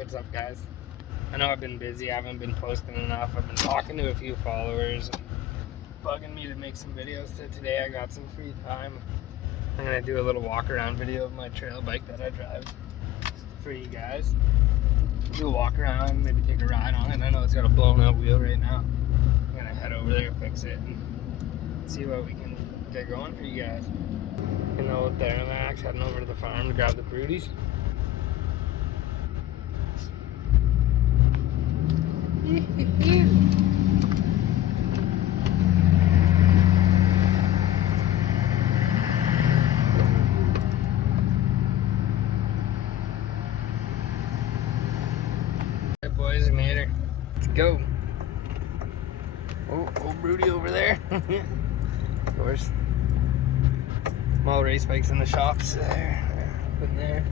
what's up, guys? I know I've been busy, I haven't been posting enough. I've been talking to a few followers and bugging me to make some videos. So today I got some free time. I'm gonna do a little walk around video of my trail bike that I drive for you guys. Do a walk around, maybe take a ride on it. I know it's got a blown out wheel right now. I'm gonna head over there, fix it, and see what we can get going for you guys. You know, with Max heading over to the farm to grab the Bruties. Alright, boys, we made her. Let's go. Oh, old Broody over there. Of course. Small race bikes in the shops there. Up in there.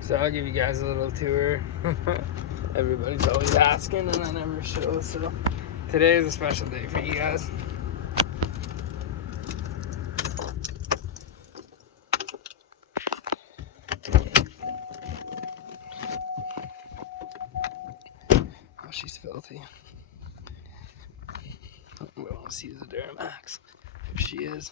So I'll give you guys a little tour. Everybody's always asking and I never show, so today is a special day for you guys. Oh, she's filthy. We want to see the Duramax, if she is.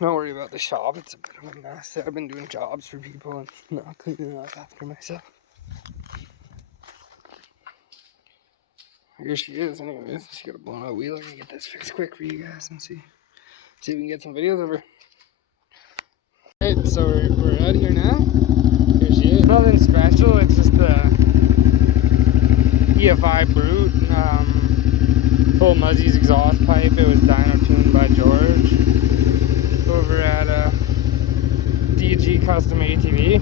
Don't worry about the shop, it's a bit of a mess. I've been doing jobs for people and not cleaning up after myself. Here she is anyways. She got a blown out wheel. I'm gonna get this fixed quick for you guys and see if we can get some videos of her. Alright, so we're out here now. Here she is. Nothing special, it's just the EFI Brute. Full Muzzy's exhaust pipe. It was dyno tuned by George over at Dgcustom ATV.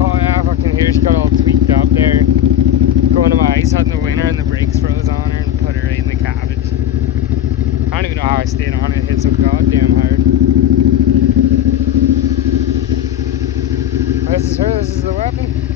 Oh yeah, fucking here she got all tweaked up there. Going to my ice hut in the winter and the brakes froze on her and put her right in the cabbage. I don't even know how I stayed on it. It hit so goddamn hard. This is her. This is the weapon.